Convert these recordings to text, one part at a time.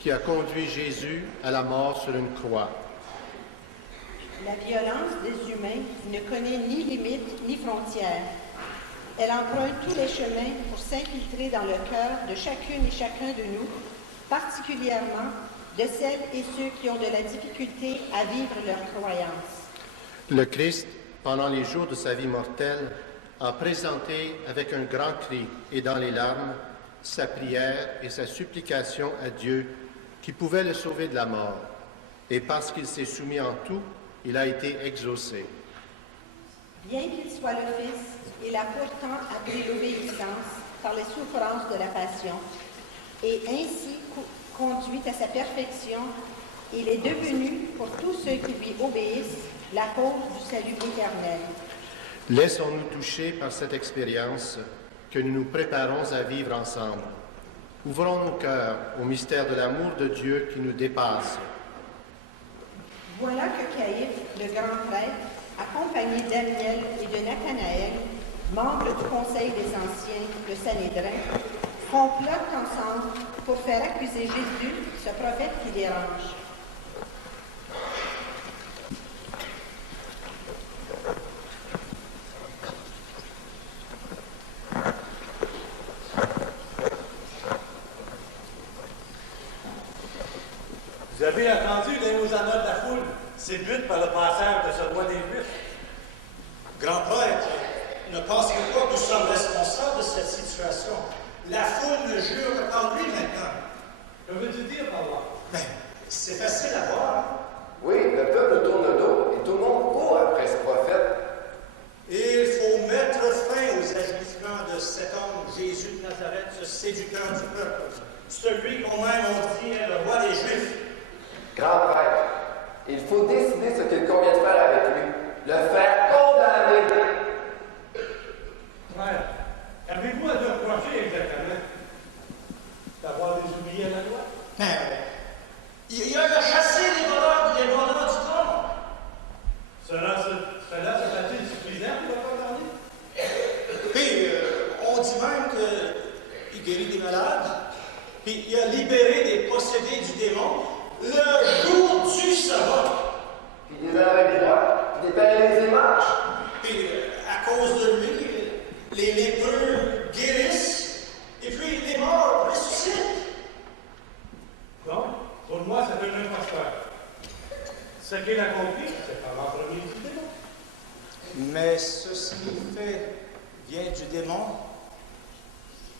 qui a conduit Jésus à la mort sur une croix. La violence des humains ne connaît ni limites ni frontières. Elle emprunte tous les chemins pour s'infiltrer dans le cœur de chacune et chacun de nous, particulièrement de celles et ceux qui ont de la difficulté à vivre leur croyance. Le Christ, pendant les jours de sa vie mortelle, a présenté avec un grand cri et dans les larmes sa prière et sa supplication à Dieu qui pouvait le sauver de la mort. Et parce qu'il s'est soumis en tout, il a été exaucé. Bien qu'il soit le Fils, il a pourtant appris l'obéissance par les souffrances de la passion, et ainsi conduit à sa perfection, il est devenu, pour tous ceux qui lui obéissent, la cause du salut éternel. Laissons-nous toucher par cette expérience que nous nous préparons à vivre ensemble. Ouvrons nos cœurs au mystère de l'amour de Dieu qui nous dépasse. Voilà que Caïphe, le grand prêtre, accompagné d'Aniel et de Nathanaël, membres du Conseil des Anciens, le Sanhédrin, complotent ensemble pour faire accuser Jésus, ce prophète qui dérange. Vous avez entendu les hosannas de la foule, séduite par le passage de ce roi des Juifs? Grand prêtre, ne pensez-vous pas que nous sommes responsables de cette situation? La foule ne jure que par lui maintenant. Que veux-tu dire par là? Ben, c'est facile à voir. Oui, le peuple tourne le dos et tout le monde court après ce prophète. Et il faut mettre fin aux agissements de cet homme, Jésus de Nazareth, ce séducteur du peuple. Celui qu'on même on dit est le roi des Juifs. Grand prêtre, il faut décider ce qu'il convient de faire avec lui. Le faire condamner. Frère, avez-vous à te reprocher exactement? D'avoir désobéi à la loi? Ben, il a chassé les voleurs du trône. Cela serait-il suffisant pour le condamner? Puis, on dit même qu'il guérit des malades, puis il a libéré des possédés du démon le jour du sabbat. Puis des aveugles droits, des paralysés marchent. Puis, à cause de lui, les lépreux guérissent, et puis les morts ressuscitent. Donc, pour moi, ça peut même pas se faire. Ce qu'il a accompli, c'est par l'entremise du démon. Mais ceci fait vient du démon,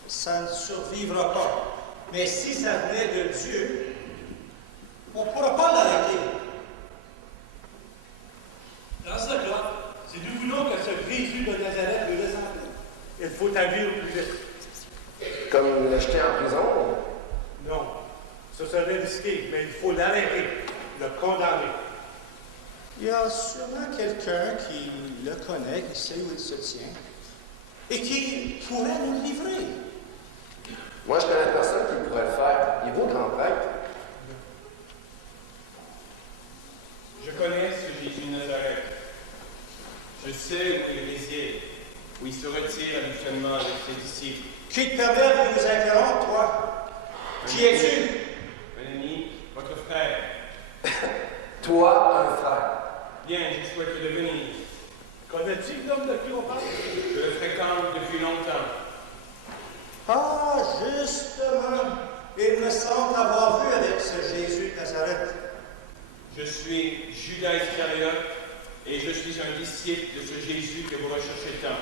ça ne survivra pas. Mais si ça venait de Dieu, on ne pourra pas l'arrêter. Dans ce cas, si nous voulons que ce Jésus de Nazareth le laisse en paix, il faut agir au plus vite. Comme le jeter en prison. Non, ce serait risqué, mais il faut l'arrêter, le condamner. Il y a sûrement quelqu'un qui le connaît, qui sait où il se tient, et qui pourrait nous livrer. Moi, je connais personne qui pourrait le faire. Et vous, grand prêtre? Je connais ce Jésus de Nazareth. Je sais où il réside, où il se retire habituellement avec ses disciples. Qui te permet de nous interrompre, toi? Qui es-tu? Un ami, votre frère. Toi, un frère. Bien, je souhaite le devenir. Connais-tu l'homme de qui on parle? Je le fréquente depuis longtemps. Ah, justement, il me semble avoir vu avec ce Jésus de Nazareth. Je suis Judas Iscariote et je suis un disciple de ce Jésus que vous recherchez tant.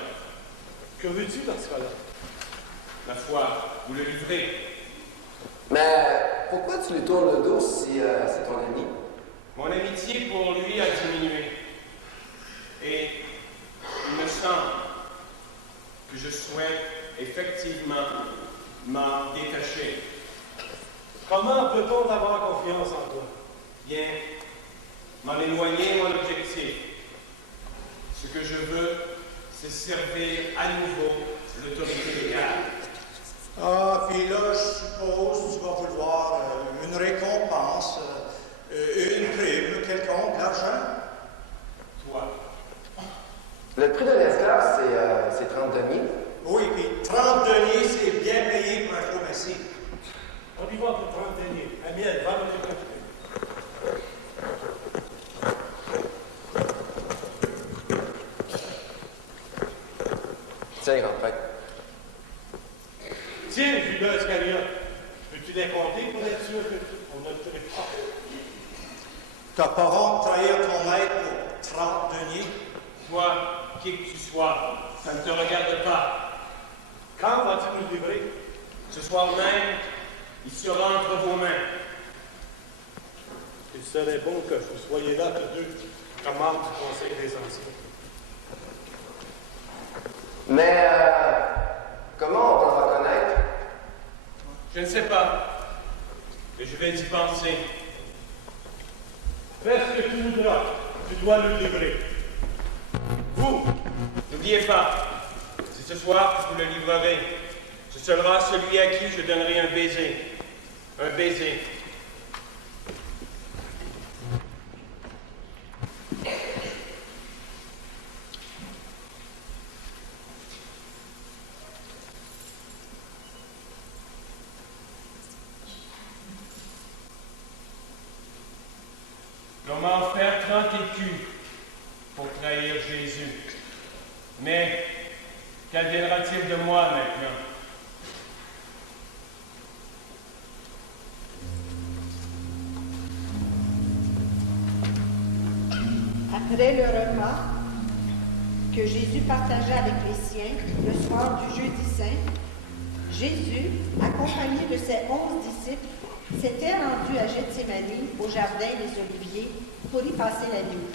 Que veux-tu dans ce cas-là? Ma foi, vous le livrez. Mais pourquoi tu lui tournes le dos si c'est ton ami? Mon amitié pour lui a diminué. Et il me semble que je souhaite effectivement m'en détacher. Comment peut-on avoir confiance en toi? Bien, m'en éloigner mon objectif. Ce que je veux, c'est servir à nouveau l'autorité légale. Ah, puis là, je suppose que tu vas vouloir une récompense, une prime quelconque, l'argent. Toi, Le prix de l'esclave, c'est 30 deniers. Oui, puis 30 deniers, c'est bien payé pour un faux messie. Combien qui va te trentainer? Amiel, va me t'écouter. Tiens, grand prêtre. Tiens, Judas Iscariote, peux-tu les compter pour être sûr qu'on ne te traite pas? Ta parole trahir ton maître pour 30 deniers. Toi, qui que tu sois, ça ne te regarde pas. Quand vas-tu nous livrer? Ce soir même, il sera entre vos mains. Il serait bon que vous soyez là tous deux, comme membre du Conseil des Anciens. Mais comment on va le reconnaître? Je ne sais pas, mais je vais y penser. Fais ce que tu voudras, tu dois le livrer. Vous, n'oubliez pas, c'est ce soir que je vous le livrerai. Ce sera celui à qui je donnerai un baiser. Un baiser. On m'a offert 30 écus pour trahir Jésus. Mais qu'adviendra-t-il de moi maintenant? Après le repas que Jésus partagea avec les siens le soir du jeudi saint, Jésus, accompagné de ses 11 disciples, s'était rendu à Gethsémani, au jardin des Oliviers, pour y passer la nuit.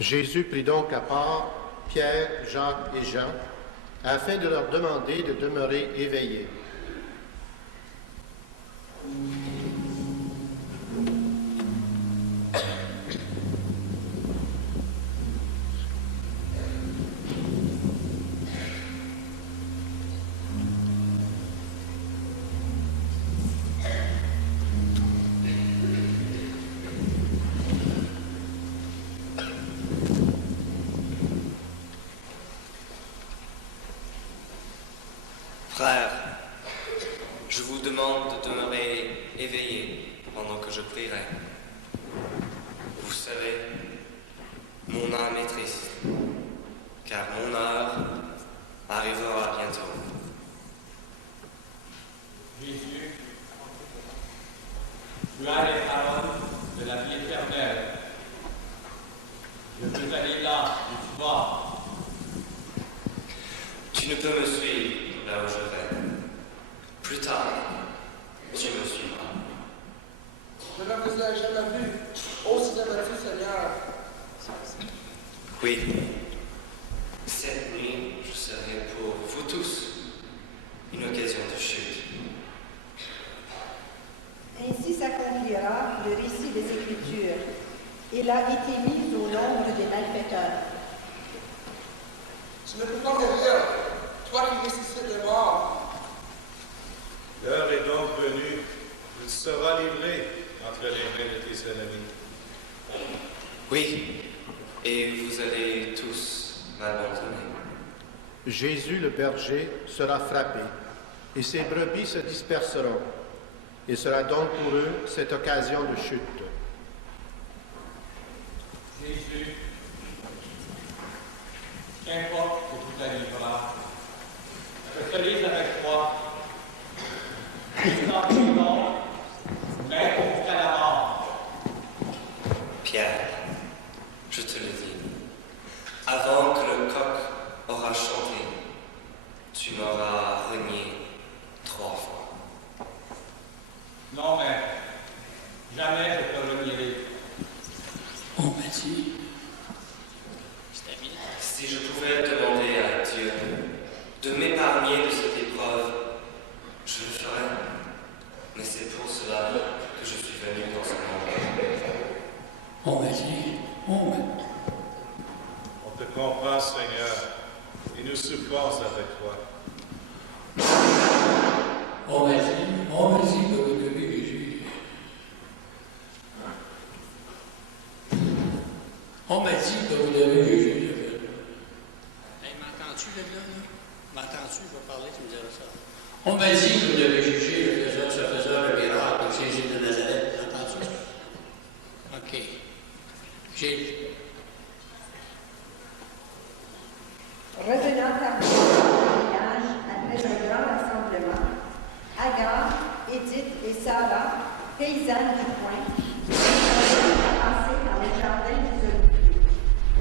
Jésus prit donc à part Pierre, Jacques et Jean, afin de leur demander de demeurer éveillés. Frères, je vous demande de demeurer éveillés pendant que je prierai. Vous savez, mon âme est triste, car mon heure arrivera bientôt. Jésus, tu as les paroles de la vie éternelle. Je veux aller là où tu vas. Tu ne peux me suivre là où je vais. Plus tard, tu me suivras. Je ne vous ai jamais vu aussi abattu, Seigneur. Oui, cette nuit, je serai pour vous tous une occasion de chute. Ainsi s'accomplira le récit des Écritures. Il a été mis au nombre des malfaiteurs. Tu ne peux pas mourir, toi qui ressuscites les morts. L'heure est donc venue où tu seras livré entre les mains de tes ennemis. Oui, et vous allez tous m'abandonner. Jésus le berger sera frappé, et ses brebis se disperseront. Il sera donc pour eux cette occasion de chute. Jésus, qu'importe que tout arrivera, je serai avec toi. Jusqu'en prison, même jusqu'à la mort. Pierre, je te le dis, avant que le coq aura chanté, tu m'auras renié 3 fois. Non, mais jamais je te renierai. On m'a dit. Si je pouvais demander à Dieu de m'épargner de cette épreuve, je le ferais. Mais c'est pour cela que je suis venu dans ce monde. On m'a dit. On te comprend, Seigneur, et nous souffrons avec toi. On m'a dit que vous devez Jésus. On m'a dit que vous devez Jésus. Hey, m'entends-tu, là? M'entends-tu? Je vais parler, tu me diras ça. On m'a dit que vous devez juger le faiseur, le miracle, Jésus de Nazareth. Vous entendez ça? OK. Gilles. Revenant tardivement au village après un grand rassemblement, Agar, Édith et Sarah, paysannes du coin, passaient dans le jardin des Oliviers.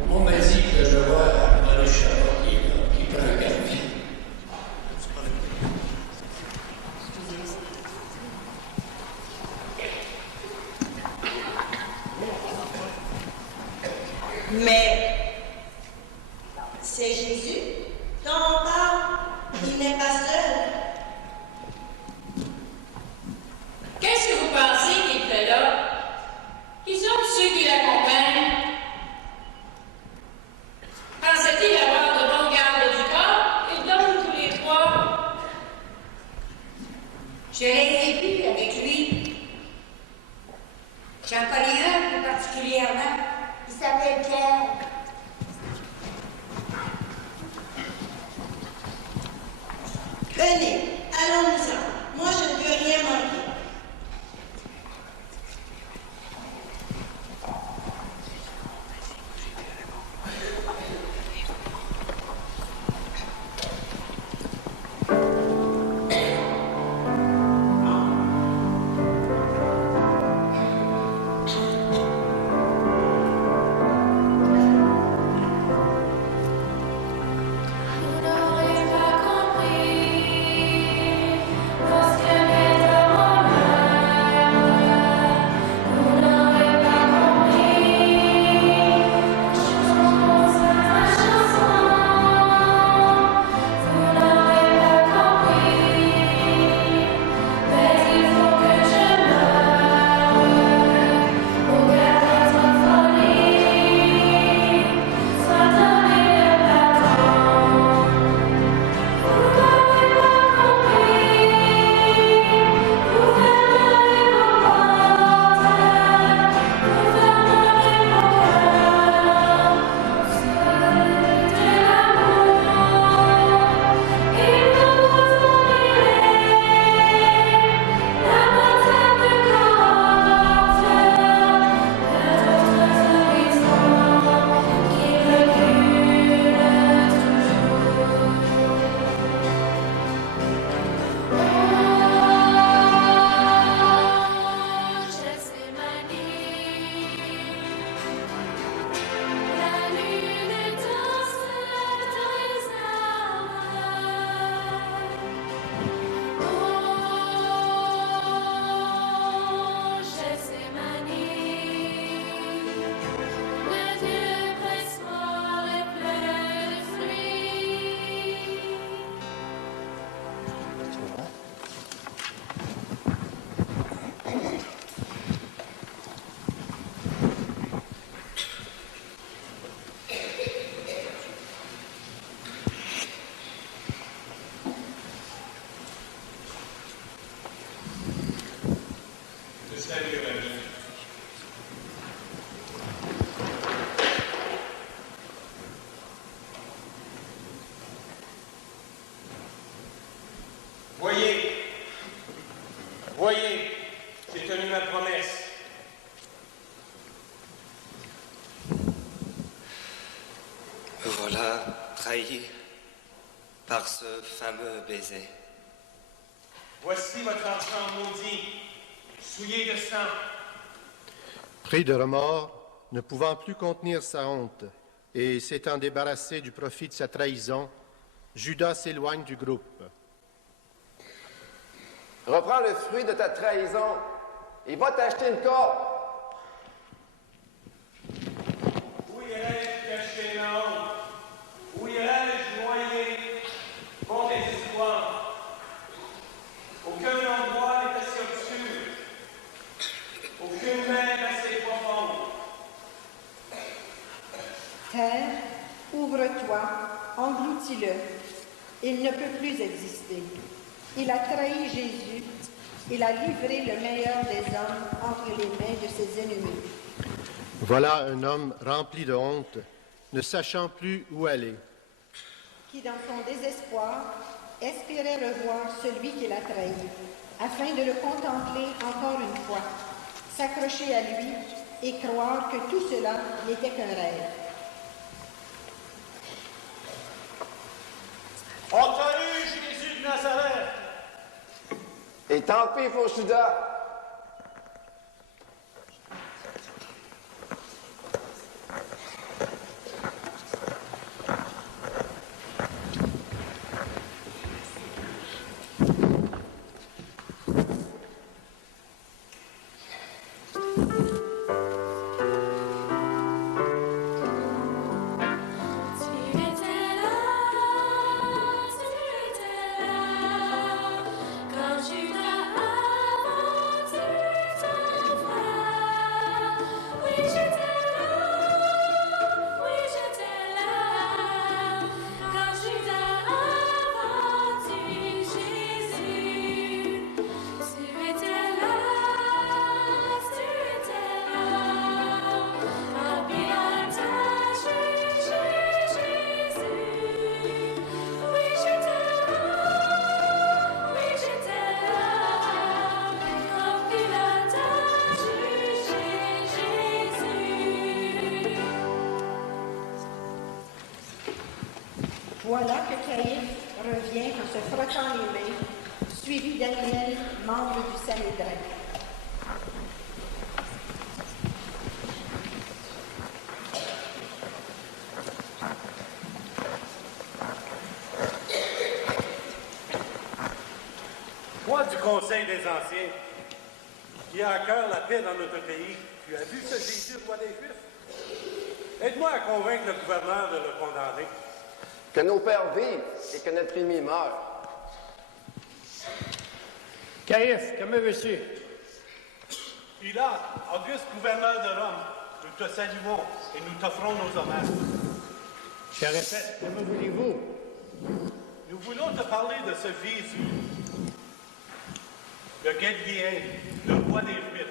On m'a dit que je vois Maurice Chabot qui est là, qui prend un café. Mais c'est Jésus dont on parle. Il n'est pas seul. Qu'est-ce que vous pensez qu'il fait là? Qui sont ceux qui l'accompagnent? Pensait-il avoir de bons gardes du corps? Et donc tous les trois? Je les ai vus avec lui. J'en connais un plus particulièrement. Il s'appelle Pierre. Venez, allons-nous-en. Moi, je ne peux rien manquer. Voyez, j'ai tenu ma promesse. Me voilà trahi par ce fameux baiser. Voici votre argent maudit, souillé de sang. Pris de remords, ne pouvant plus contenir sa honte et s'étant débarrassé du profit de sa trahison, Judas s'éloigne du groupe. Reprends le fruit de ta trahison et va t'acheter une corde. Où irais-je cacher ma honte? Où irais-je noyer mon désespoir? Aucun endroit n'est assez obscur, aucune mer assez profonde. Terre, ouvre-toi, engloutis-le. Il ne peut plus exister. Il a trahi Jésus. Il a livré le meilleur des hommes entre les mains de ses ennemis. Voilà un homme rempli de honte, ne sachant plus où aller. Qui, dans son désespoir, espérait revoir celui qui l'a trahi, afin de le contempler encore une fois, s'accrocher à lui et croire que tout cela n'était qu'un rêve. On t'a eu, Jésus de Nazareth! Et tant pis pour Judas. Voilà que Caïphe revient en se frottant les mains, suivi d'Aniel, membre du Sanhédrin. Moi, du Conseil des Anciens, qui a à cœur la paix dans notre pays, tu as vu ce Jésus, roi des Juifs? Aide-moi à convaincre le gouverneur de le condamner. Que nos pères vivent et que notre ennemi meure. Caïphe, comment veux-tu? Pilate, auguste gouverneur de Rome, nous te saluons et nous t'offrons nos hommages. Je répète, comment voulez-vous? Nous voulons te parler de ce Jésus, le Galiléen, le roi des Juifs.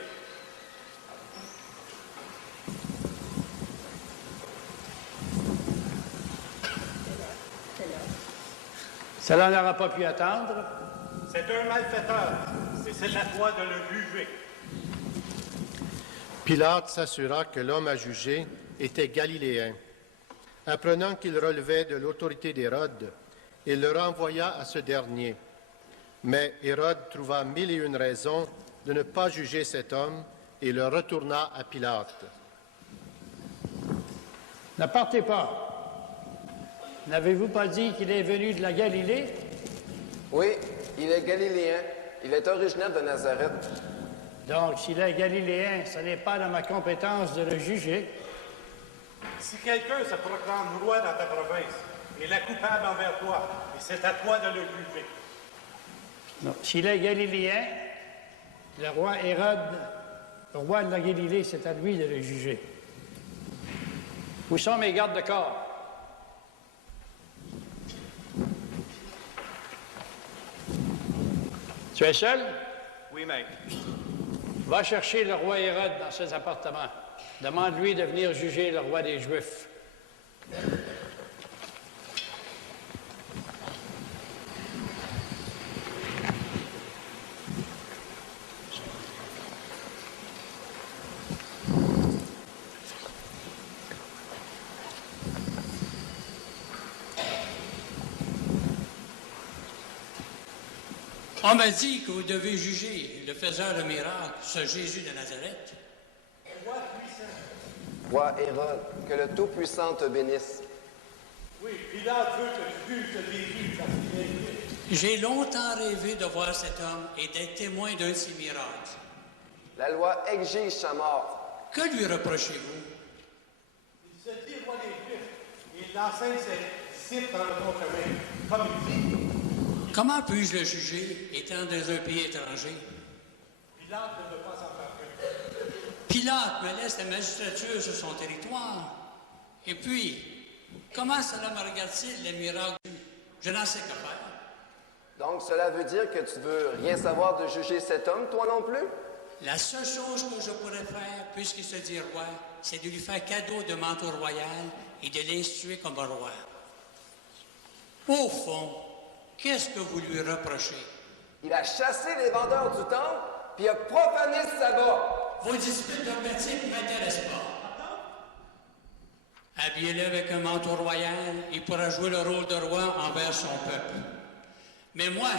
Cela n'aura pas pu attendre. C'est un malfaiteur, et c'est à toi de le juger. Pilate s'assura que l'homme à juger était galiléen. Apprenant qu'il relevait de l'autorité d'Hérode, il le renvoya à ce dernier. Mais Hérode trouva 1001 raisons de ne pas juger cet homme et le retourna à Pilate. Ne partez pas. N'avez-vous pas dit qu'il est venu de la Galilée? Oui, il est galiléen. Il est originaire de Nazareth. Donc, s'il est galiléen, ce n'est pas dans ma compétence de le juger. Si quelqu'un se proclame roi dans ta province, il est coupable envers toi, et c'est à toi de le juger. Non. S'il est galiléen, le roi Hérode, le roi de la Galilée, c'est à lui de le juger. Où sont mes gardes de corps? Tu es seul? Oui, maître. Va chercher le roi Hérode dans ses appartements. Demande-lui de venir juger le roi des Juifs. On m'a dit que vous devez juger le faiseur de miracles, ce Jésus de Nazareth. Roi Hérode, que le Tout-Puissant te bénisse. Oui, Pilate veut que tu juges ce Jésus parce qu'il est juif. J'ai longtemps rêvé de voir cet homme et d'être témoin d'un de ses miracles. La loi exige sa mort. Que lui reprochez-vous? Il se dit roi des Juifs, et il enseigne ses disciples dans le bon chemin, comme il dit. Comment puis-je le juger, étant dans un pays étranger? Pilate ne veut pas s'en faire plus. Pilate me laisse la magistrature sur son territoire. Et puis, comment cela me regarde-t-il, les miracles? Je n'en sais que faire. Donc, cela veut dire que tu veux rien savoir de juger cet homme, toi non plus? La seule chose que je pourrais faire, puisqu'il se dit roi, c'est de lui faire cadeau de manteau royal et de l'instituer comme roi. Au fond, Qu'est-ce que vous lui reprochez? Il a chassé les vendeurs du temple, puis a profané ce sabbat. Vos disputes dogmatiques ne m'intéressent pas. Habillez-le avec un manteau royal, il pourra jouer le rôle de roi envers son peuple. Mais moi,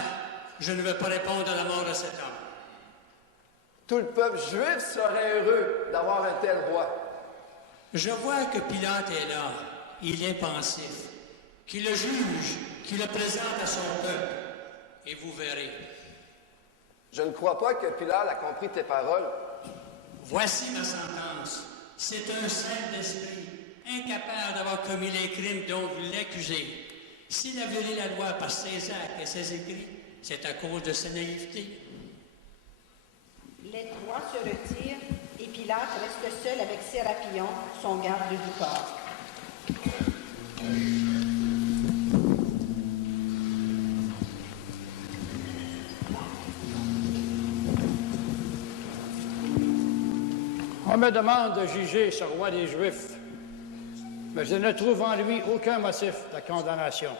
je ne veux pas répondre à la mort de cet homme. Tout le peuple juif serait heureux d'avoir un tel roi. Je vois que Pilate est là, il est pensif, qu'il le juge, qu'il le présente à son peuple, et vous verrez. Je ne crois pas que Pilate a compris tes paroles. Voici ma sentence. C'est un saint d'esprit, incapable d'avoir commis les crimes dont vous l'accusez. S'il a violé la loi par ses actes et ses écrits, c'est à cause de sa naïveté. Les trois se retirent et Pilate reste seul avec Sérapillon, son garde du corps. On me demande de juger ce roi des Juifs, mais je ne trouve en lui aucun motif de condamnation.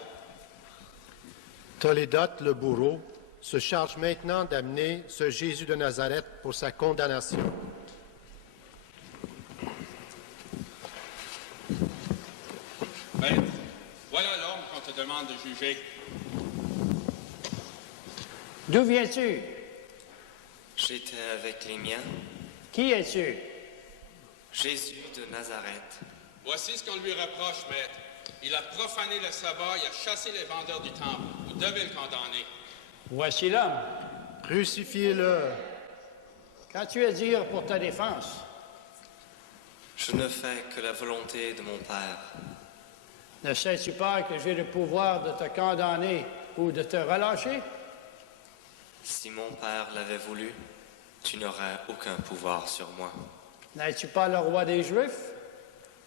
Tolédote, le bourreau, se charge maintenant d'amener ce Jésus de Nazareth pour sa condamnation. Ben, voilà l'homme qu'on te demande de juger. D'où viens-tu? J'étais avec les miens. Qui es-tu? Jésus de Nazareth. Voici ce qu'on lui reproche, maître. Il a profané le sabbat, il a chassé les vendeurs du temple. Vous devez le condamner. Voici l'homme. Crucifiez-le. Qu'as-tu à dire pour ta défense? Je ne fais que la volonté de mon Père. Ne sais-tu pas que j'ai le pouvoir de te condamner ou de te relâcher? Si mon Père l'avait voulu, tu n'aurais aucun pouvoir sur moi. N'es-tu pas le roi des Juifs?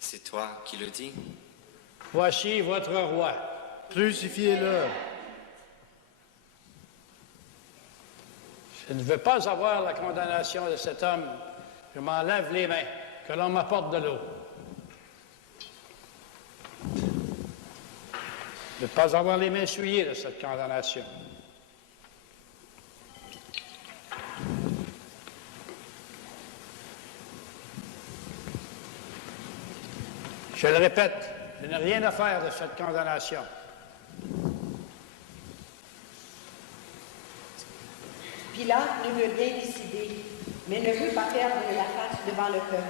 C'est toi qui le dis. Voici votre roi. Crucifiez-le. Je ne veux pas avoir la condamnation de cet homme. Je m'en lave les mains, que l'on m'apporte de l'eau. Je ne veux pas avoir les mains souillées de cette condamnation. Je le répète, je n'ai rien à faire de cette condamnation. Pilate ne veut rien décider, mais ne veut pas perdre la face devant le peuple.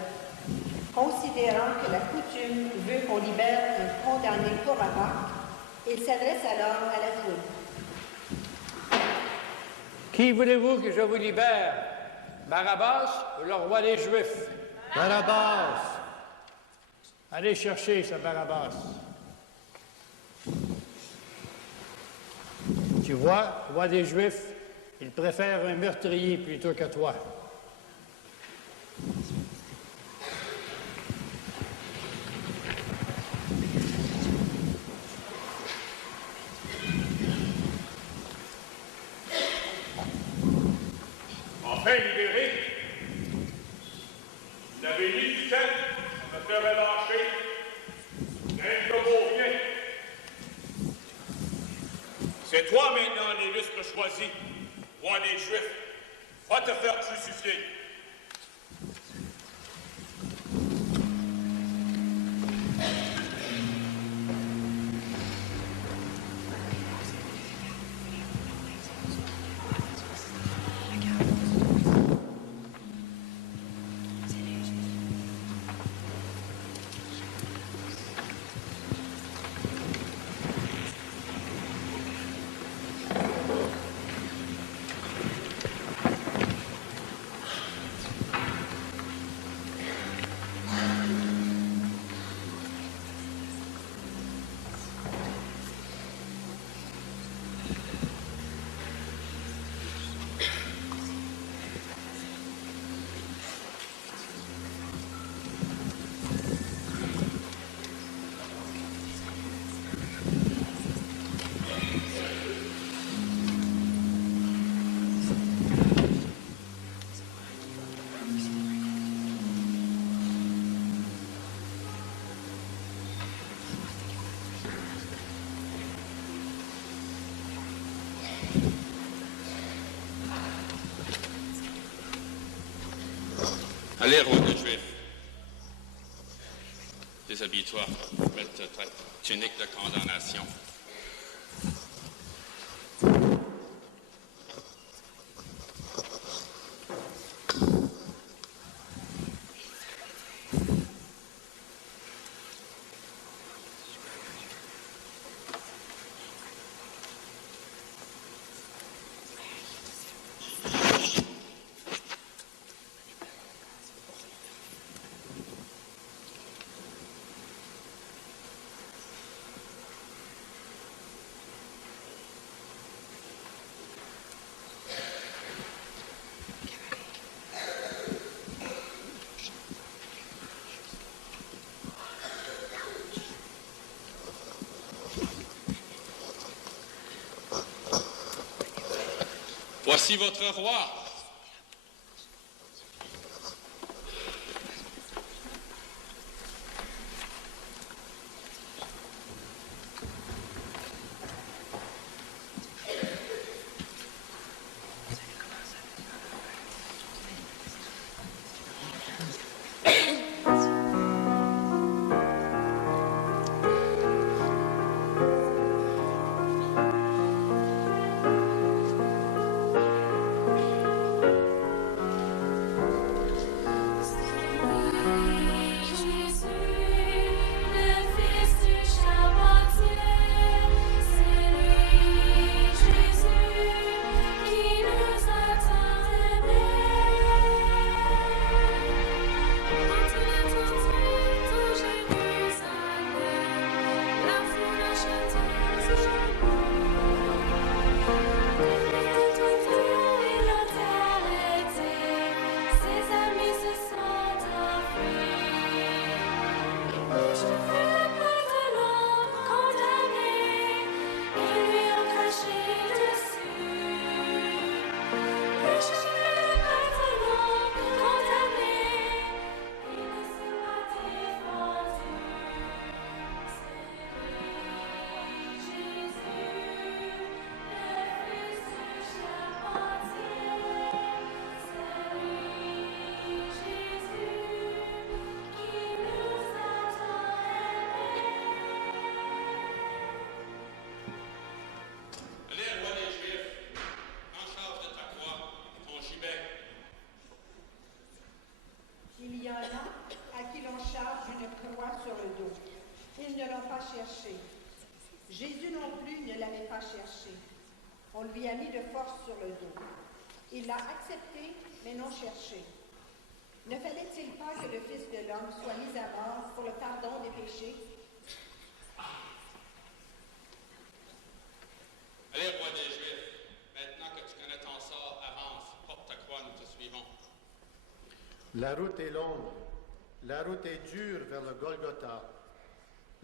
Considérant que la coutume veut qu'on libère un condamné pour avoir, il s'adresse alors à la foule. Qui voulez-vous que je vous libère? Barabbas ou le roi des Juifs? Barabbas! Allez chercher ce Barabbas. Tu vois, roi des Juifs, il préfère un meurtrier plutôt que toi. Enfin libéré, vous n'avez ni tutelle, ne te relâcher, même que vos biens. C'est toi maintenant l'illustre choisi, roi des Juifs. Va te faire crucifier. Déshabille-toi, mets ta tunique de condamnation. Voici votre roi. Jésus non plus ne l'avait pas cherché. On lui a mis de force sur le dos. Il l'a accepté, mais non cherché. Ne fallait-il pas que le Fils de l'homme soit mis à mort pour le pardon des péchés? Allez, roi des Juifs, maintenant que tu connais ton sort, avance, porte ta croix, nous te suivons. La route est longue, la route est dure vers le Golgotha.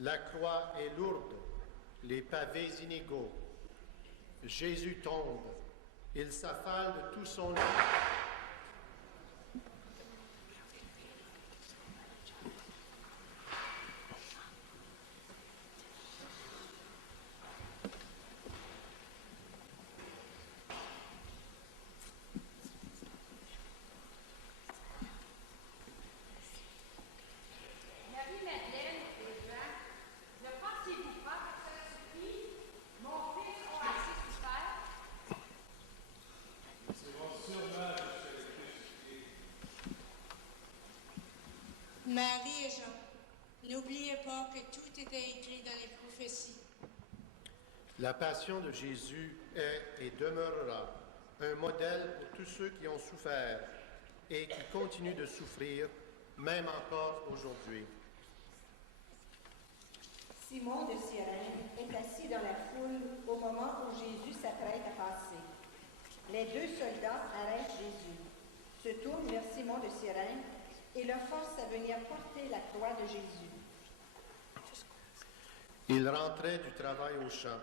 La croix est lourde, les pavés inégaux. Jésus tombe, il s'affale de tout son lit. Marie et Jean, n'oubliez pas que tout était écrit dans les prophéties. La passion de Jésus est et demeurera un modèle pour tous ceux qui ont souffert et qui continuent de souffrir, même encore aujourd'hui. Simon de Cyrène est assis dans la foule au moment où Jésus s'apprête à passer. Les deux soldats arrêtent Jésus, se tournent vers Simon de Cyrène et le forcent à venir porter la croix de Jésus. Il rentrait du travail au champ.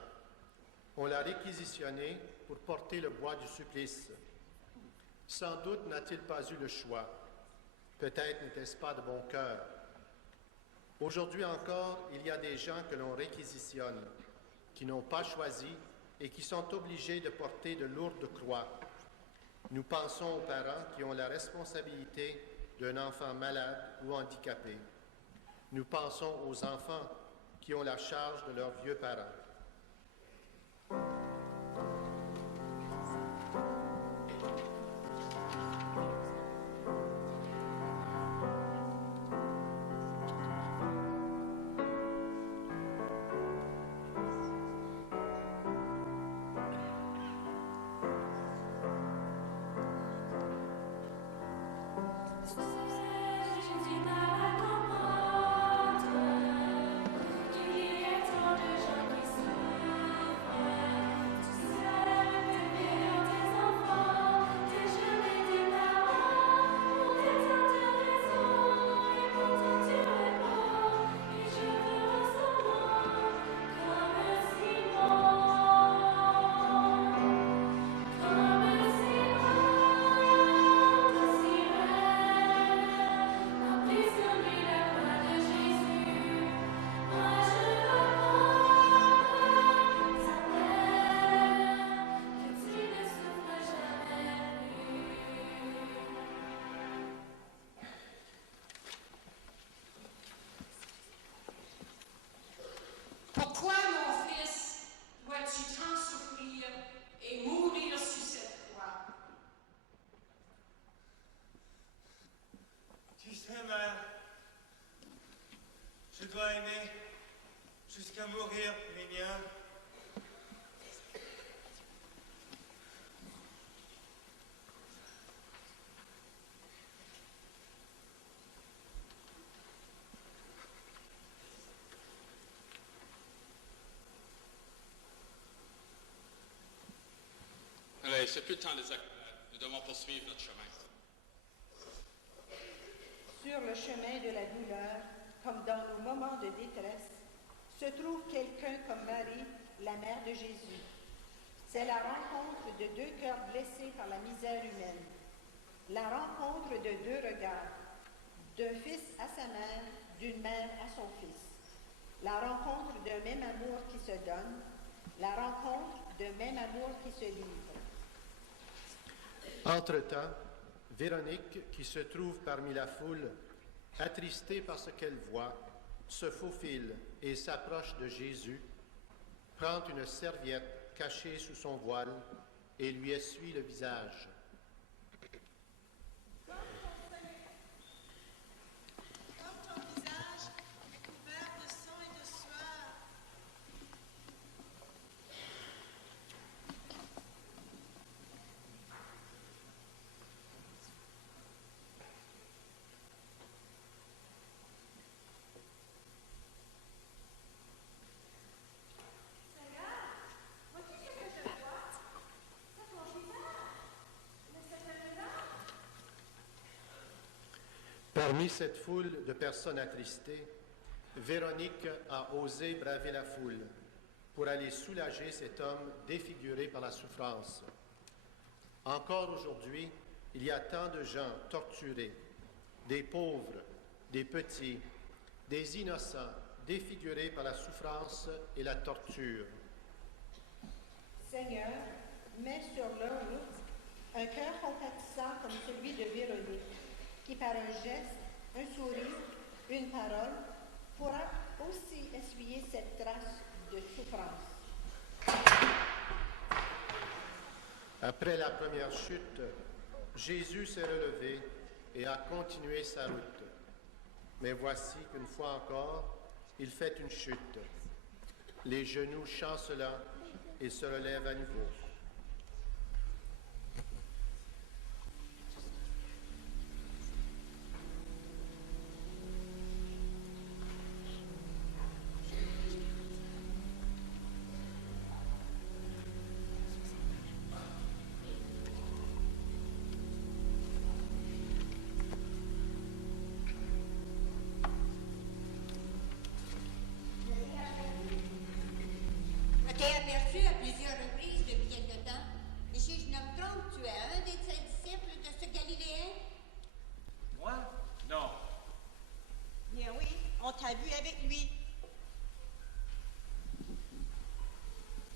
On l'a réquisitionné pour porter le bois du supplice. Sans doute n'a-t-il pas eu le choix. Peut-être n'était-ce pas de bon cœur. Aujourd'hui encore, il y a des gens que l'on réquisitionne, qui n'ont pas choisi et qui sont obligés de porter de lourdes croix. Nous pensons aux parents qui ont la responsabilité d'un enfant malade ou handicapé. Nous pensons aux enfants qui ont la charge de leurs vieux parents. Pourquoi, mon fils, dois-tu tant souffrir et mourir sur cette croix? Tu sais, mère, je dois aimer jusqu'à mourir pour les miens. Allez, c'est plus le temps des accolades. Nous devons poursuivre notre chemin. Sur le chemin de la douleur, comme dans nos moments de détresse, se trouve quelqu'un comme Marie, la mère de Jésus. C'est la rencontre de deux cœurs blessés par la misère humaine, la rencontre de deux regards, d'un fils à sa mère, d'une mère à son fils, la rencontre d'un même amour qui se donne, la rencontre d'un même amour qui se livre. Entre-temps, Véronique, qui se trouve parmi la foule, attristée par ce qu'elle voit, se faufile et s'approche de Jésus, prend une serviette cachée sous son voile et lui essuie le visage. Ton visage est couvert de sang et de sueur. Parmi cette foule de personnes attristées, Véronique a osé braver la foule pour aller soulager cet homme défiguré par la souffrance. Encore aujourd'hui, il y a tant de gens torturés, des pauvres, des petits, des innocents défigurés par la souffrance et la torture. Seigneur, mets sur leur route un cœur compatissant comme celui de Véronique, qui par un geste, un sourire, une parole, pourra aussi essuyer cette trace de souffrance. Après la première chute, Jésus s'est relevé et a continué sa route. Mais voici qu'une fois encore, il fait une chute. Les genoux chancelants, il se relève à nouveau. Je t'ai aperçu à plusieurs reprises depuis quelque temps. Et si je ne me trompe, tu es un des disciples de ce Galiléen? Moi? Non. Bien oui, on t'a vu avec lui.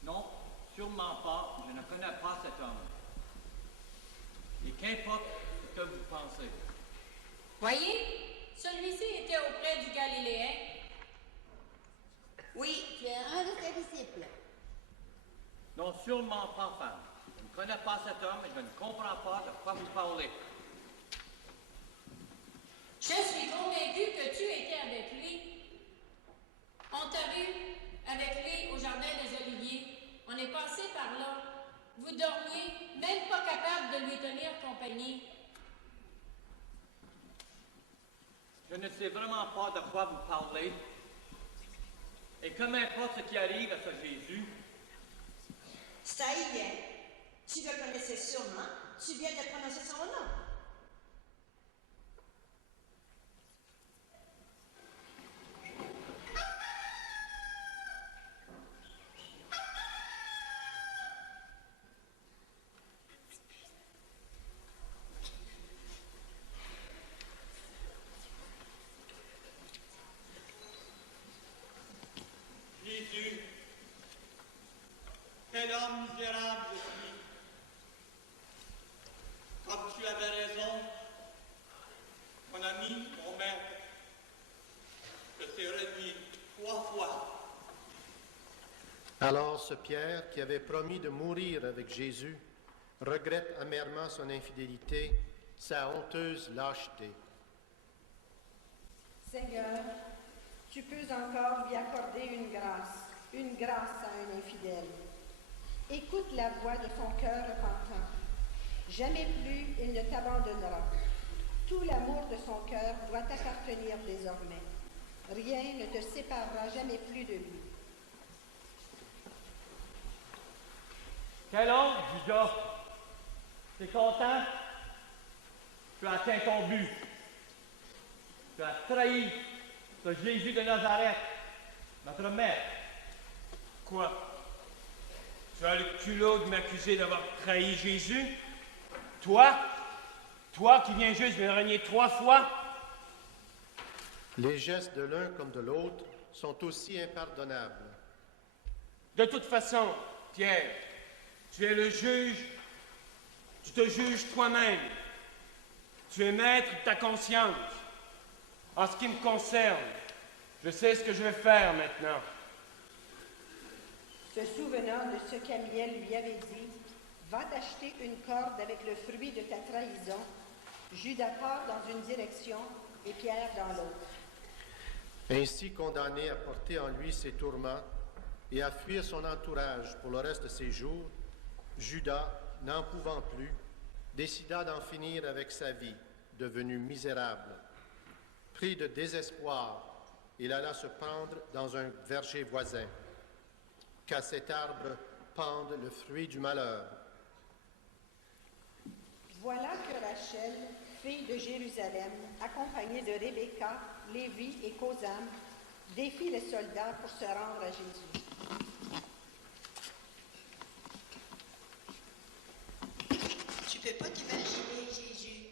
Non, sûrement pas. Je ne connais pas cet homme. Et qu'importe ce que vous pensez. Voyez, celui-ci était auprès du Galiléen. Oui, tu es un de ses disciples. Non, sûrement pas, femme. Je ne connais pas cet homme et je ne comprends pas de quoi vous parlez. Je suis convaincue que tu étais avec lui. On t'a vu avec lui au Jardin des Oliviers. On est passé par là. Vous dormiez, même pas capable de lui tenir compagnie. Je ne sais vraiment pas de quoi vous parlez. Et que m'importe ce qui arrive à ce Jésus, Ça y est, tu le connaissais sûrement. Tu viens de prononcer son nom. Jésus, quel homme misérable je suis. Comme tu avais raison, mon ami, mon maître, je t'ai remis 3 fois. Alors ce Pierre, qui avait promis de mourir avec Jésus, regrette amèrement son infidélité, sa honteuse lâcheté. Seigneur, tu peux encore lui accorder une grâce à un infidèle. Écoute la voix de son cœur repentant. Jamais plus il ne t'abandonnera. Tout l'amour de son cœur doit t'appartenir désormais. Rien ne te séparera jamais plus de lui. quel homme, Judas? T'es content? Tu as atteint ton but. Tu as trahi ce Jésus de Nazareth, notre maître. Quoi? Tu as le culot de m'accuser d'avoir trahi Jésus? Toi? Toi qui viens juste de le renier 3 fois? Les gestes de l'un comme de l'autre sont aussi impardonnables. De toute façon, Pierre, tu es le juge. Tu te juges toi-même. Tu es maître de ta conscience. En ce qui me concerne, je sais ce que je vais faire maintenant. Se souvenant de ce qu'Amiel lui avait dit, va t'acheter une corde avec le fruit de ta trahison. Judas part dans une direction et Pierre dans l'autre. Ainsi condamné à porter en lui ses tourments et à fuir son entourage pour le reste de ses jours, Judas, n'en pouvant plus, décida d'en finir avec sa vie, devenue misérable. Pris de désespoir, il alla se pendre dans un verger voisin, qu'à cet arbre pende le fruit du malheur. Voilà que Rachel, fille de Jérusalem, accompagnée de Rebecca, Lévi et Cosam, défie les soldats pour se rendre à Jésus. Tu peux pas t'imaginer, Jésus,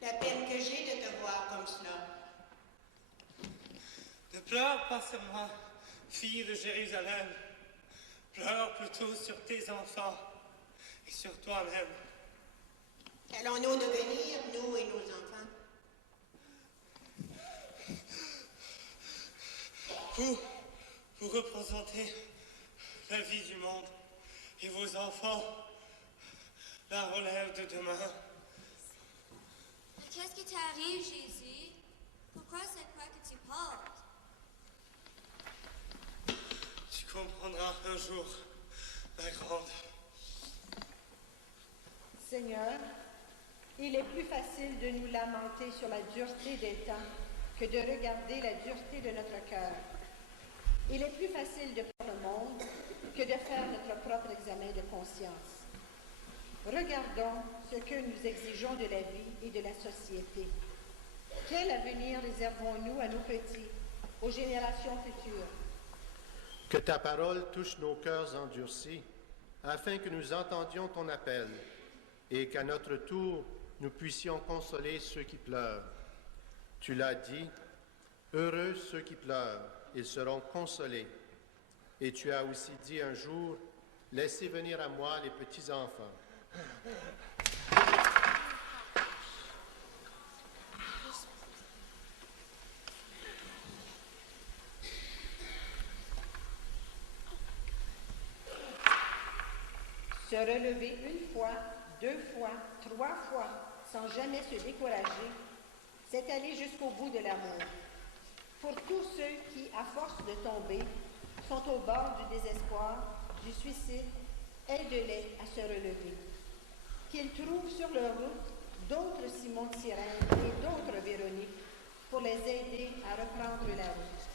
la peine que j'ai de te voir comme cela. Ne pleure pas sur moi, fille de Jérusalem. Pleure plutôt sur tes enfants et sur toi-même. Qu'allons-nous devenir, nous et nos enfants? Vous représentez la vie du monde et vos enfants la relève de demain. Qu'est-ce qui t'arrive, Jésus? Pourquoi c'est quoi que tu portes? Tu comprendras un jour, ma grande. Seigneur, il est plus facile de nous lamenter sur la dureté des temps que de regarder la dureté de notre cœur. Il est plus facile de faire le monde que de faire notre propre examen de conscience. Regardons ce que nous exigeons de la vie et de la société. Quel avenir réservons-nous à nos petits, aux générations futures? Que ta parole touche nos cœurs endurcis, afin que nous entendions ton appel et qu'à notre tour, nous puissions consoler ceux qui pleurent. Tu l'as dit, heureux ceux qui pleurent, ils seront consolés. Et tu as aussi dit un jour, laissez venir à moi les petits-enfants. se relever une fois, 2 fois, 3 fois, sans jamais se décourager, c'est aller jusqu'au bout de l'amour. Pour tous ceux qui, à force de tomber, sont au bord du désespoir, du suicide, aide-les à se relever. Qu'ils trouvent sur leur route d'autres Simon de Cyrène et d'autres Véronique pour les aider à reprendre la route.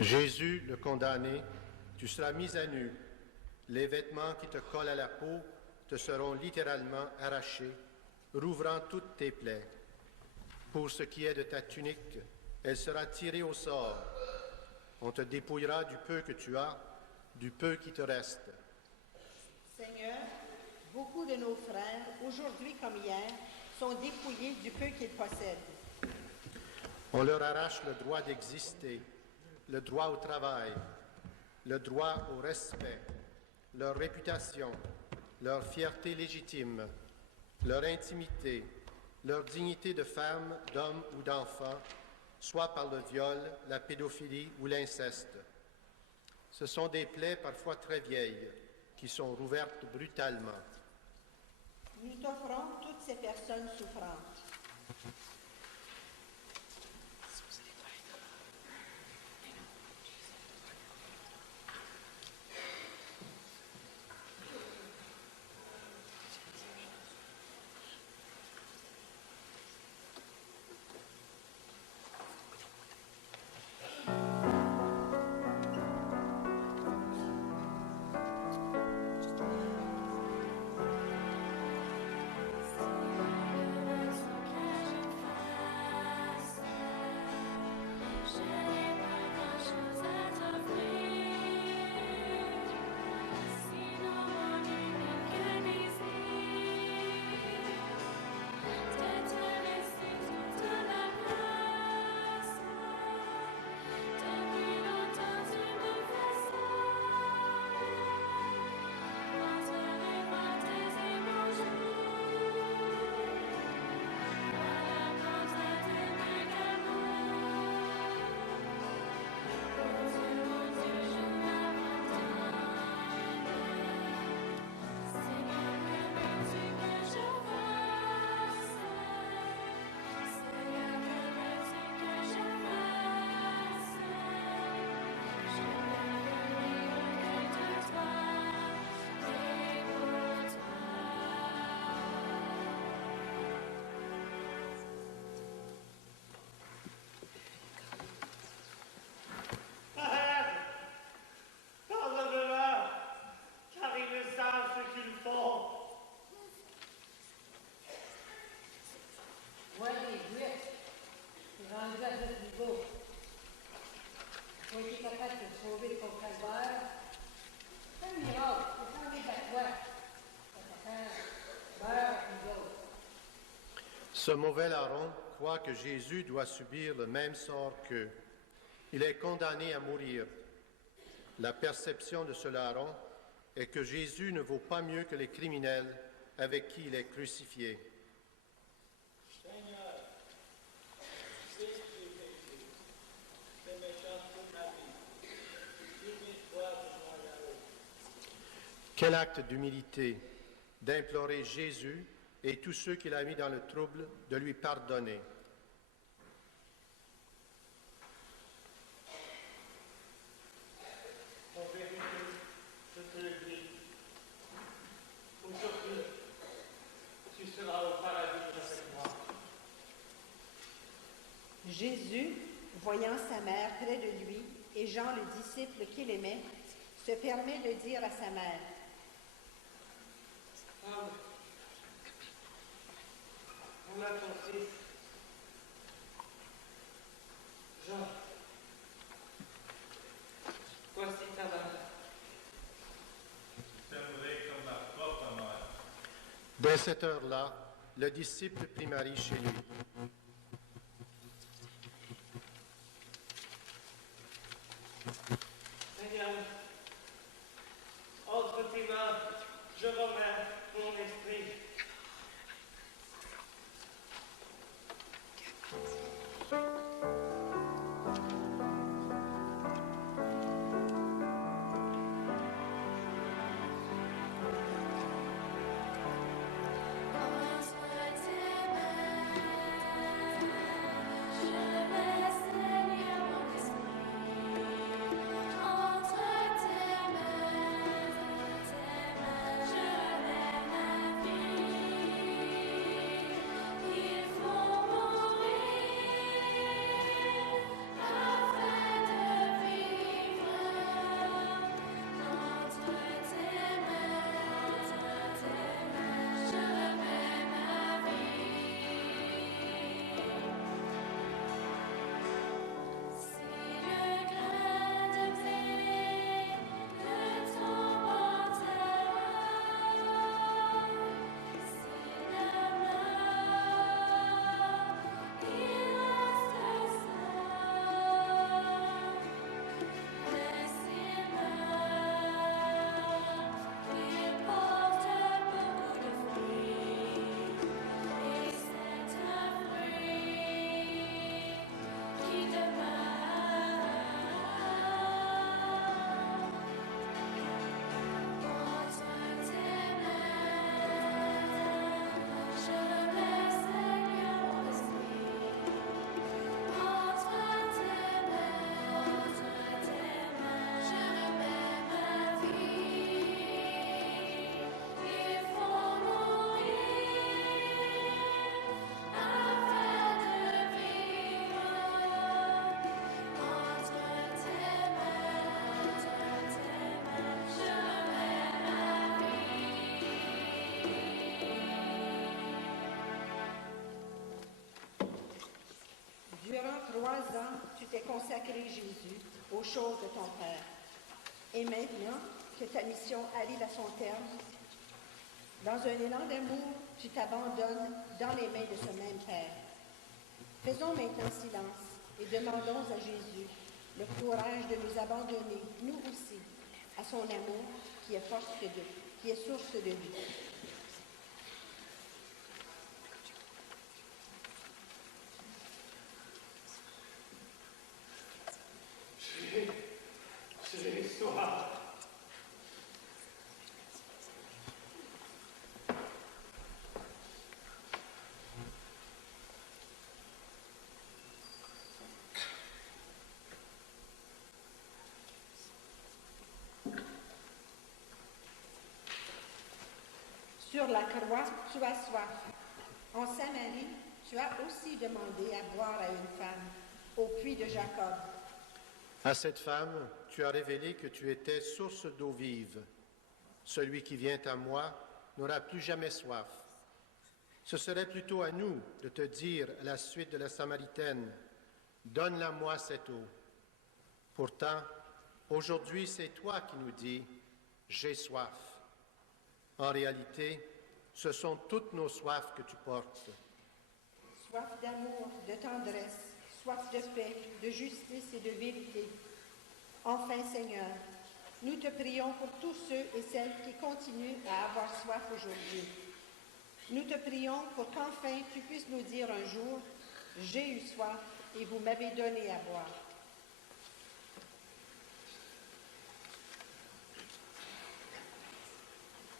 Jésus, le condamné, tu seras mis à nu. Les vêtements qui te collent à la peau te seront littéralement arrachés, rouvrant toutes tes plaies. Pour ce qui est de ta tunique, elle sera tirée au sort. On te dépouillera du peu que tu as, du peu qui te reste. Seigneur, beaucoup de nos frères, aujourd'hui comme hier, sont dépouillés du peu qu'ils possèdent. On leur arrache le droit d'exister, le droit au travail, le droit au respect, leur réputation, leur fierté légitime, leur intimité, leur dignité de femme, d'homme ou d'enfant, soit par le viol, la pédophilie ou l'inceste. Ce sont des plaies parfois très vieilles qui sont rouvertes brutalement. Nous t'offrons toutes ces personnes souffrantes. Yes. Ce mauvais larron croit que Jésus doit subir le même sort qu'eux. Il est condamné à mourir. La perception de ce larron est que Jésus ne vaut pas mieux que les criminels avec qui il est crucifié. Seigneur, je sais que j'ai péché. Fais méchant toute ma vie. Sur mes fois, je sois là-haut. Quel acte d'humilité d'implorer Jésus et tous ceux qu'il a mis dans le trouble de lui pardonner. En vérité, je te le dis, aujourd'hui, tu seras au paradis avec moi. Jésus, voyant sa mère près de lui et Jean le disciple qu'il aimait, se permet de dire à sa mère, « Femme, voilà ton fils. Jean, voici ta mère. » Je t'aimerai comme ma propre mère. Dès cette heure-là, le disciple prit Marie chez lui. Seigneur, entre tes mains, je remets mon esprit. Durant 3 ans, tu t'es consacré, Jésus, aux choses de ton Père. Et maintenant que ta mission arrive à son terme, dans un élan d'amour, tu t'abandonnes dans les mains de ce même Père. Faisons maintenant silence et demandons à Jésus le courage de nous abandonner, nous aussi, à son amour qui est source de vie. J'ai soif. Sur la croix, tu as soif. En Samarie, tu as aussi demandé à boire à une femme, au puits de Jacob. À cette femme, tu as révélé que tu étais source d'eau vive. Celui qui vient à moi n'aura plus jamais soif. Ce serait plutôt à nous de te dire à la suite de la Samaritaine, « Donne-la-moi cette eau. » Pourtant, aujourd'hui, c'est toi qui nous dis, « J'ai soif. » En réalité, ce sont toutes nos soifs que tu portes. soif d'amour, de tendresse, soif de paix, de justice et de vérité. Enfin, Seigneur, nous te prions pour tous ceux et celles qui continuent à avoir soif aujourd'hui. Nous te prions pour qu'enfin tu puisses nous dire un jour, « J'ai eu soif et vous m'avez donné à boire. »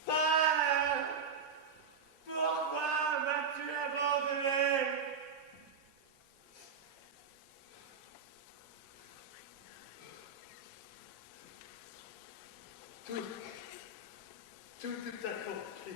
Père, pourquoi m'as-tu abandonné? Tout est accompli.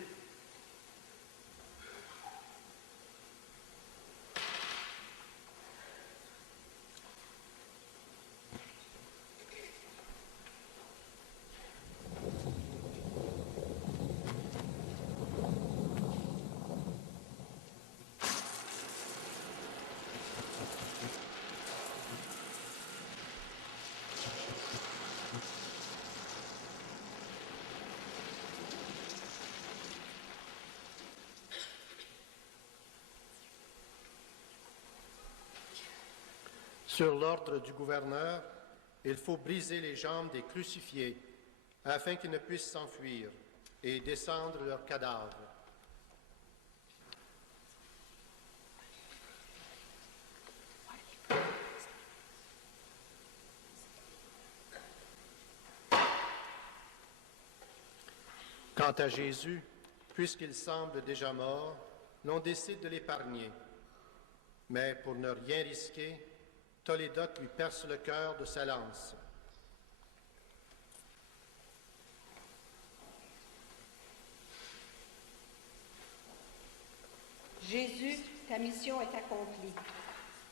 Sur l'ordre du gouverneur, il faut briser les jambes des crucifiés afin qu'ils ne puissent s'enfuir et descendre leurs cadavres. Quant à Jésus, puisqu'il semble déjà mort, l'on décide de l'épargner. Mais pour ne rien risquer, Tolédote lui perce le cœur de sa lance. Jésus, ta mission est accomplie.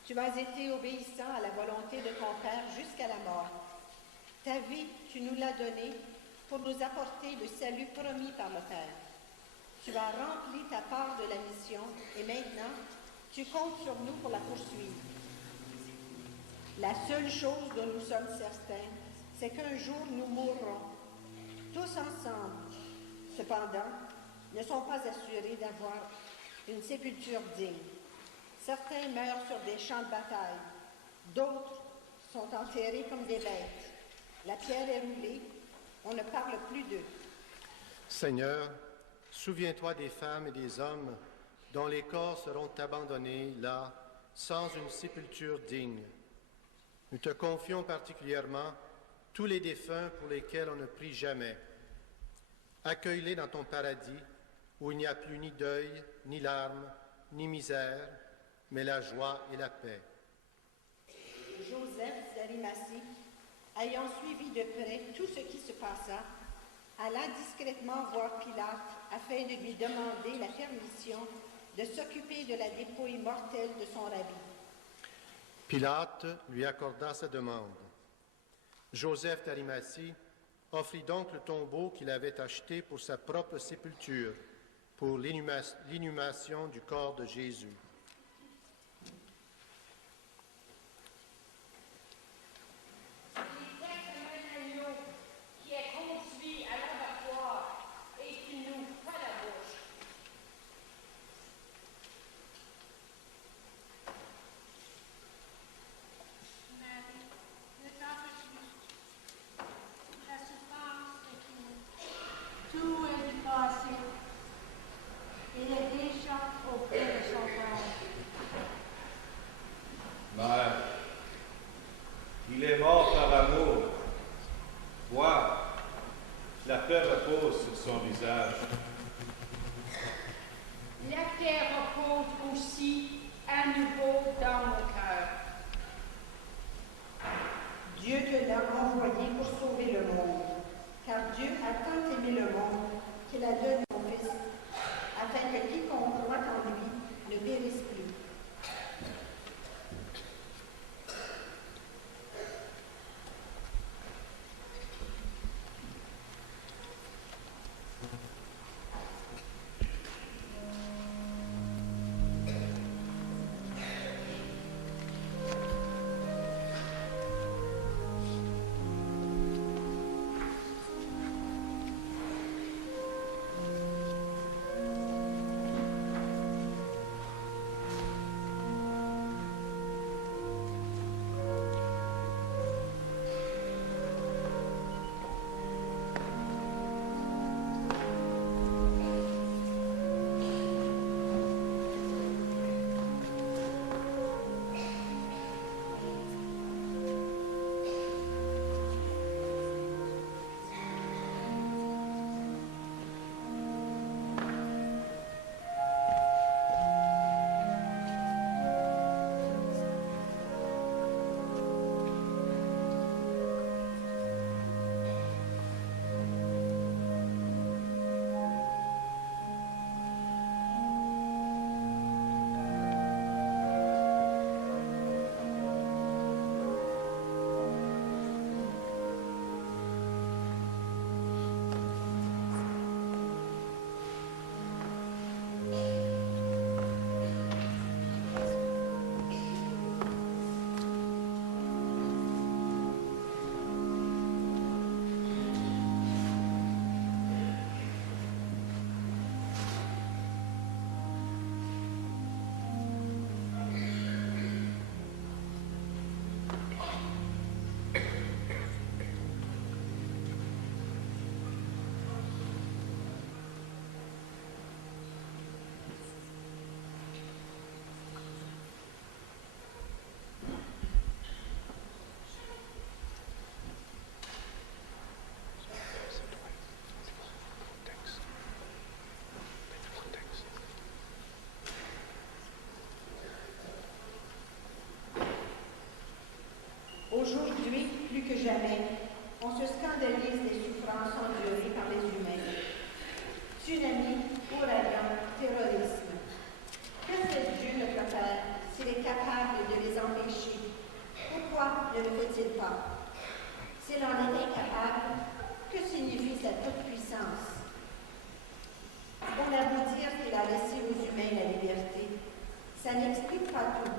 Tu as été obéissant à la volonté de ton Père jusqu'à la mort. Ta vie, tu nous l'as donnée pour nous apporter le salut promis par le Père. Tu as rempli ta part de la mission et maintenant, tu comptes sur nous pour la poursuivre. La seule chose dont nous sommes certains, c'est qu'un jour nous mourrons, tous ensemble. Cependant, ne sont pas assurés d'avoir une sépulture digne. Certains meurent sur des champs de bataille, d'autres sont enterrés comme des bêtes. La pierre est roulée, on ne parle plus d'eux. Seigneur, souviens-toi des femmes et des hommes dont les corps seront abandonnés là, sans une sépulture digne. Nous te confions particulièrement tous les défunts pour lesquels on ne prie jamais. Accueille-les dans ton paradis, où il n'y a plus ni deuil, ni larmes, ni misère, mais la joie et la paix. Joseph d'Arimathie, ayant suivi de près tout ce qui se passa, alla discrètement voir Pilate afin de lui demander la permission de s'occuper de la dépouille mortelle de son rabbi. Pilate lui accorda sa demande. Joseph d'Arimathie offrit donc le tombeau qu'il avait acheté pour sa propre sépulture, pour l'inhumation du corps de Jésus. Qui est conduit à l'abattoir et qui nous fait la bouche. Marie, ne t'en réjouis. La souffrance est finie. Tout est du passé. Il est déjà auprès de son Père. Mère, il est mort par amour. Vois, la paix repose sur son visage. La terre repose aussi à nouveau dans mon cœur. Dieu te l'a envoyé pour sauver le monde, car Dieu a tant aimé le monde qu'il a donné son Fils, afin que quiconque croit en lui ne périsse plus. Aujourd'hui, plus que jamais, on se scandalise des souffrances endurées par les humains. Tsunami, ouragan, terrorisme. Que fait Dieu, notre Père, s'il est capable de les empêcher? Pourquoi ne le fait-il pas? S'il en est incapable, que signifie sa toute-puissance? On a beau dire qu'il a laissé aux humains la liberté. Ça n'explique pas tout.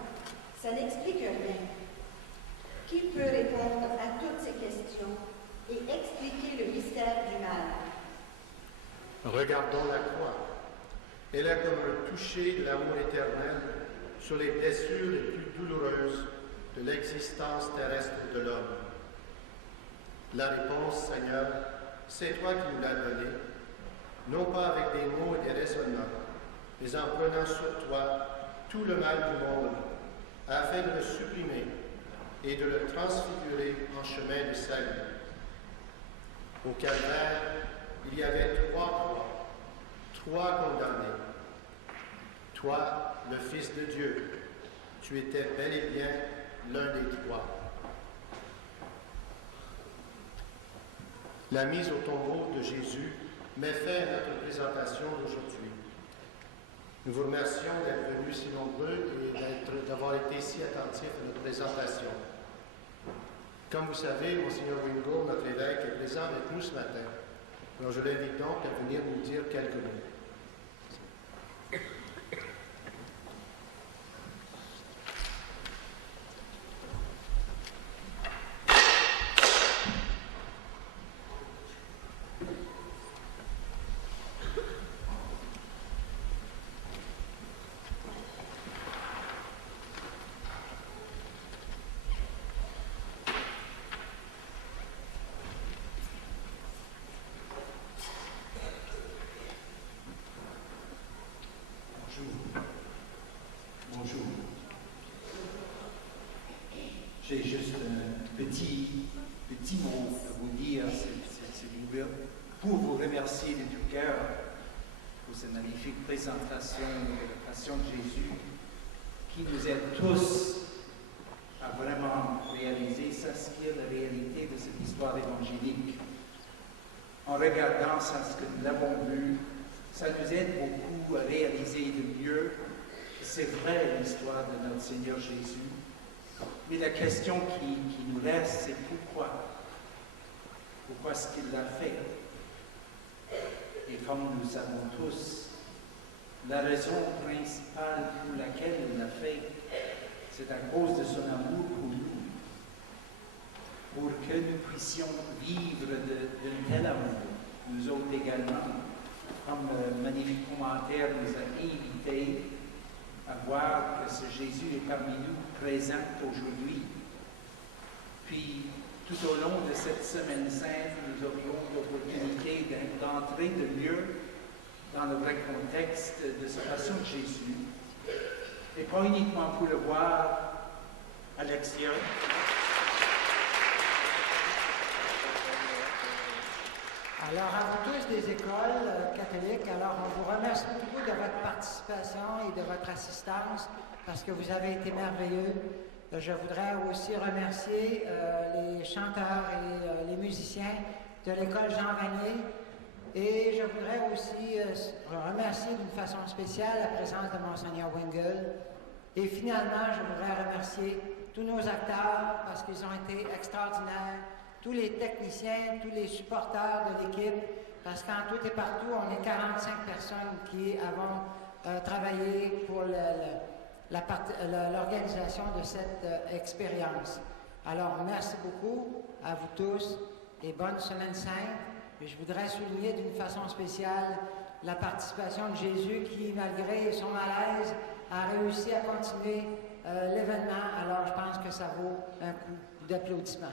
Ça n'explique rien. Qui peut répondre à toutes ces questions et expliquer le mystère du mal? Regardons la croix. Elle est comme un toucher de l'amour éternel sur les blessures les plus douloureuses de l'existence terrestre de l'homme. La réponse, Seigneur, c'est toi qui nous l'as donnée, non pas avec des mots et des raisonnements, mais en prenant sur toi tout le mal du monde, afin de le supprimer et de le transfigurer en chemin de salut. Au calvaire, il y avait 3 croix, 3 condamnés. Toi, le Fils de Dieu, tu étais bel et bien l'un des 3. La mise au tombeau de Jésus met fin à notre présentation d'aujourd'hui. Nous vous remercions d'être venus si nombreux et d'avoir été si attentifs à notre présentation. Comme vous savez, Monseigneur Wingo, notre évêque, est présent avec nous ce matin. Alors je l'invite donc à venir nous dire quelques mots. Bonjour. J'ai juste un petit mot à vous dire, pour vous remercier de tout cœur pour cette magnifique présentation de la Passion de Jésus qui nous aide tous à vraiment réaliser ce qui est la réalité de cette histoire évangélique. En regardant ce que nous l'avons vu, ça nous aide beaucoup à réaliser de mieux que c'est vrai l'histoire de notre Seigneur Jésus. Mais la question qui nous reste, c'est pourquoi? Pourquoi est-ce qu'il l'a fait? Et comme nous savons tous, la raison principale pour laquelle il l'a fait, c'est à cause de son amour pour nous, pour que nous puissions vivre d'un tel amour, nous autres également. Comme le magnifique commentaire nous a invités à voir que ce Jésus est parmi nous, présent aujourd'hui. Puis, tout au long de cette Semaine Sainte, nous aurions l'opportunité d'entrer de mieux dans le vrai contexte de sa Passion de Jésus, et pas uniquement pour le voir à l'extérieur. Alors, à vous tous des écoles catholiques, alors on vous remercie beaucoup de votre participation et de votre assistance parce que vous avez été merveilleux. Je voudrais aussi remercier les chanteurs et les musiciens de l'école Jean Vanier. Et je voudrais aussi remercier d'une façon spéciale la présence de Monseigneur Wingle. Et finalement, je voudrais remercier tous nos acteurs parce qu'ils ont été extraordinaires, tous les techniciens, tous les supporters de l'équipe, parce qu'en tout et partout, on est 45 personnes qui avons travaillé pour l'organisation de cette expérience. Alors, merci beaucoup à vous tous et bonne Semaine Sainte. Et je voudrais souligner d'une façon spéciale la participation de Jésus qui, malgré son malaise, a réussi à continuer l'événement. Alors, je pense que ça vaut un coup d'applaudissement.